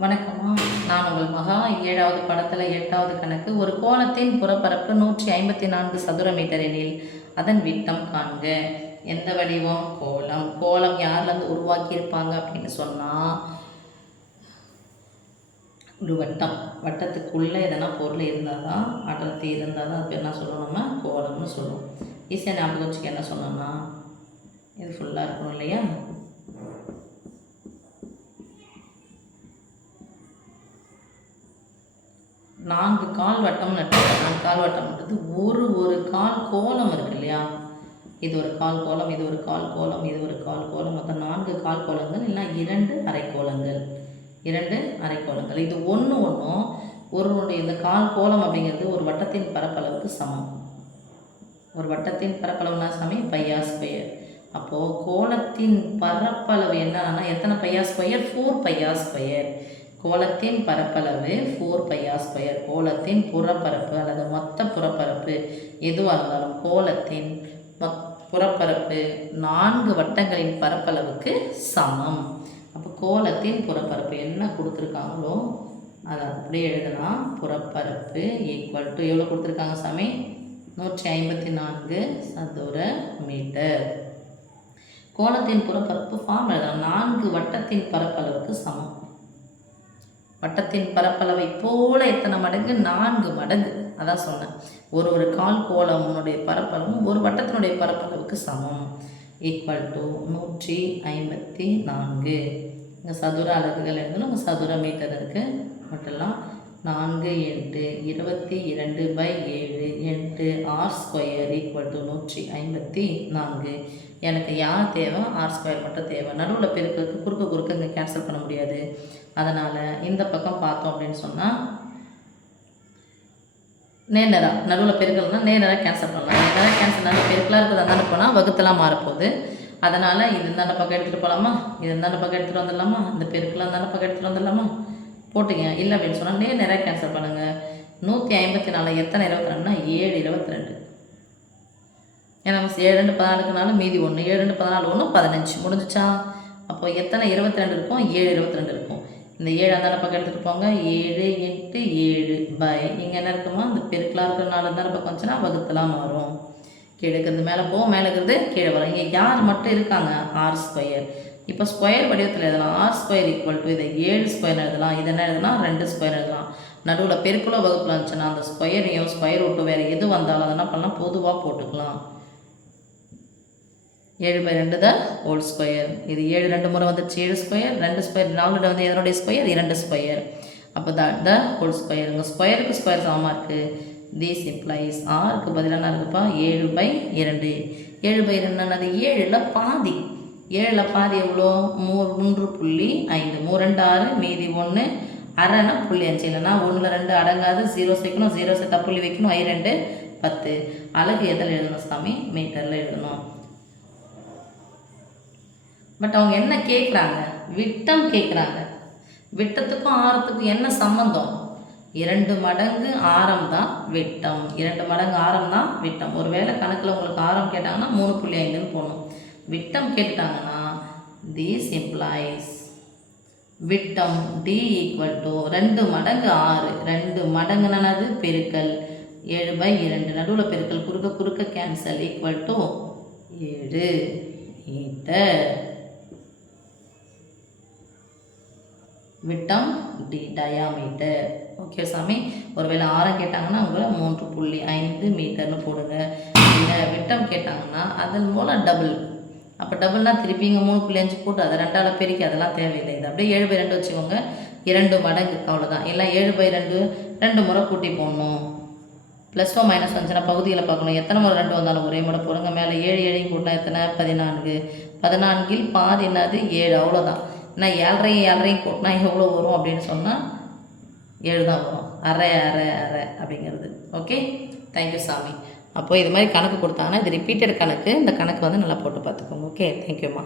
வணக்கம்மா. நான் உங்கள் மகா. 7வது படத்தில் 8வது கணக்கு. ஒரு கோலத்தின் புறப்பரப்பு 154 சதுர மீட்டர் எனில் அதன் விட்டம் காண்க. எந்த வடிவம்? கோலம். கோலம் யார்லேருந்து உருவாக்கியிருப்பாங்க அப்படின்னு சொன்னால், ஒரு வட்டம். வட்டத்துக்குள்ளே எதனா பொருள் இருந்தால் தான், அடர்த்தி இருந்தால் தான் அது என்ன சொல்லுவோம், நம்ம கோலம்னு சொல்லுவோம். ஈஸியாக ஞாபகம் வச்சுக்க என்ன சொன்னோம்னா, இது ஃபுல்லாக இருக்கணும் இல்லையா? நான்கு கால் வட்டம் நட்டுருக்கேன். 4 கால் வட்டம்ன்றது ஒரு கால் கோலம் இருக்கு இல்லையா? இது ஒரு கால் கோலம், இது ஒரு கால் கோலம், இது ஒரு கால் கோலம், மொத்தம் 4 கால் கோலங்கள், இல்லை 2 அரைக்கோலங்கள். 2 அரைக்கோலங்கள். இது ஒன்றும் ஒருவருடைய இந்த கால் கோலம் அப்படிங்கிறது ஒரு வட்டத்தின் பரப்பளவுக்கு சமம். ஒரு வட்டத்தின் பரப்பளவுனா சமயம் பையா ஸ்கொயர். அப்போது கோலத்தின் பரப்பளவு என்னன்னா எத்தனை பையா ஸ்கொயர்? 4 பையா ஸ்கொயர். கோலத்தின் பரப்பளவு 4 பையா ஸ்கொயர். கோலத்தின் புறப்பரப்பு அல்லது மொத்த புறப்பரப்பு எதுவாக இருந்தாலும் கோலத்தின் புறப்பரப்பு 4 வட்டங்களின் பரப்பளவுக்கு சமம். அப்போ கோலத்தின் புறப்பரப்பு என்ன கொடுத்துருக்காங்களோ அதை அப்படியே எழுதலாம். புறப்பரப்பு ஈக்குவல் டு எவ்வளோ கொடுத்துருக்காங்க சாமி? 154 சதுர மீட்டர். கோலத்தின் புறப்பரப்பு ஃபார்ம் எழுதலாம். 4 வட்டத்தின் பரப்பளவுக்கு சமம். வட்டத்தின் பரப்பளவை போல எத்தனை மடங்கு? 4 மடங்கு. அதான் சொன்னேன். ஒரு கால் கோலமுடைய பரப்பளவும் ஒரு வட்டத்தினுடைய பரப்பளவுக்கு சமம். Equal to 154. இங்கே சதுர அலகுகள் எழுதணும். இங்கே சதுர மீட்டர் இருக்குது. மட்டும்லாம் 4 × 22/7 × r² ஈக்குவல் டு 154. எனக்கு யார் தேவை? r² மட்டும் தேவை. நடுவில் பெருக்கிறதுக்கு குறுக்க இங்கே கேன்சல் பண்ண முடியாது. அதனால் இந்த பக்கம் பார்த்தோம் அப்படின்னு சொன்னால் நேராக நடுவில் பெருக்கல்னா நேராக கேன்சல் பண்ணலாம். நேராக கேன்சல் பண்ணால் பெருக்கலாக இருக்கிறது அந்தாண்ட போனால் வகுத்தெல்லாம் மாறப்போகுது. அதனால் இது இந்தாண்ட பக்கம் எடுத்துகிட்டு போகலாமா? இது இந்தாண்ட பக்கம் எடுத்துகிட்டு வந்துடலாமா? இந்த பெருக்கெலாம் இந்தாண்ட பக்கம் எடுத்துகிட்டு வந்துடலாமா? போட்டுங்க. இல்லை அப்படின்னு சொன்னால் நேராக கேன்சல் பண்ணுங்கள். 154 எத்தனை 22னா 7 22. ஏன்னா 7 2 14க்குனாலும் மீதி 1, 7 2 14 1 15 முடிஞ்சிச்சா? அப்போ எத்தனை 22 இருக்கும்? 7 22 இருக்கும். இந்த 7 அந்தாண்ட பக்கம் எடுத்துகிட்டு போங்க. 7 × 7 இங்கே என்ன இருக்குமா? இந்த பெருக்கலாக இருக்கிறனால அந்தாண்ட பக்கம் வந்துச்சுன்னா வகுத்தலாம் மாறும். கீழே இருக்கிறது மேலே போகும், மேலே இருக்கிறது கீழே வரும். இங்கே யார் மட்டும் இருக்காங்க? r². இப்போ ஸ்கொயர் வடிவத்தில் எழுதலாம். r² ஈக்குவல் டு இதை 7² எழுதலாம். இது என்ன எழுதலாம்? 2² எழுதலாம். நடுவில் பெருக்கலோ வகுப்பில் இருந்துச்சுன்னா அந்த ஸ்கொயரையும் ஸ்கொயர் விட்டு வேறு எது வந்தாலும் அதை என்ன பண்ணலாம்? பொதுவாக போட்டுக்கலாம். 7/2 தான் ஹோல் ஸ்கொயர். இது 7 2 முறை வந்துச்சு 7². 2² 4 வந்து எதனுடைய ஸ்கொயர்? 2². அப்போ த ஹோல் ஸ்கொயர். இங்கே ஸ்கொயருக்கு ஸ்கொயர் சமமாக இருக்குது. திஸ் இம்ப்ளைஸ் ஆருக்கு பதிலாக என்ன இருக்குப்பா? 7/2. 7/2 அது 7ல் பாதி. 7ல் பாதி எவ்வளோ? 3.5. 3 2 6 மீதி 1 அரைனா 0.5. இல்லைனா 1ல் 2 அடங்காது. 0 சேர்க்கணும். 0 சேர்த்தா புள்ளி வைக்கணும். 2 10. அலகு எதில் எழுதணும் சாமி? மீட்டரில் எழுதணும். பட் அவங்க என்ன கேட்குறாங்க? விட்டம் கேட்குறாங்க. விட்டத்துக்கும் ஆரத்துக்கும் என்ன சம்மந்தம்? 2 மடங்கு ஆரம் தான் விட்டம். 2 மடங்கு ஆரம் தான் விட்டம். ஒரு வேளை கணக்கில் உங்களுக்கு ஆரம் கேட்டாங்கன்னா 3.5ன்னு போகணும். விட்டம் கேட்டுட்டாங்கன்னா திஸ் இம்ப்ளைஸ் விட்டம் d ஈக்குவல் டு 2 மடங்கு 6. 2 மடங்குனது பெருக்கல் 7/2. நடுவில் பெருக்கல் குறுக்க கேன்சல் ஈக்குவல் டு 7 மீட்டர். விட்டம் d டயாமீட்டர். ஓகே சாமி. ஒருவேளை ஆரம் கேட்டாங்கன்னா உங்களை 3.5 மீட்டர்னு போடுங்க. இல்லை விட்டம் கேட்டாங்கன்னா அதன் மூலம் டபுள். அப்போ டபுள்னால் திருப்பி இங்கே 3.5 போட்டு அதை 2ஆல் பெருக்கி அதெல்லாம் தேவையில்லை. இது அப்படியே 7/2 வச்சுக்கோங்க. 2 மடங்கு அவ்வளோதான். இல்லை 7/2 2 முறை கூட்டி போடணும். +ஓ மைனஸ் வந்துச்சுன்னா பகுதியில் பார்க்கணும். எத்தனை முறை 2 வந்தாலும் ஒரே முறை போடுங்க. மேலே 7 7 கூட்டினா எத்தனை? 14. 14ல் பாதி என்னது? 7. அவ்வளோதான். நான் 7 கூட்டினா எவ்வளோ வரும் அப்படின்னு சொன்னால் 7 தான் வரும். அரை அப்படிங்கிறது. ஓகே, தேங்க்யூ சாமி. அப்போது இது மாதிரி கணக்கு கொடுத்தாங்கன்னா இது ரிப்பீட்டட் கணக்கு. இந்த கணக்கு வந்து நல்லா போட்டு பார்த்துக்கோங்க. ஓகே, தேங்க்யூம்மா.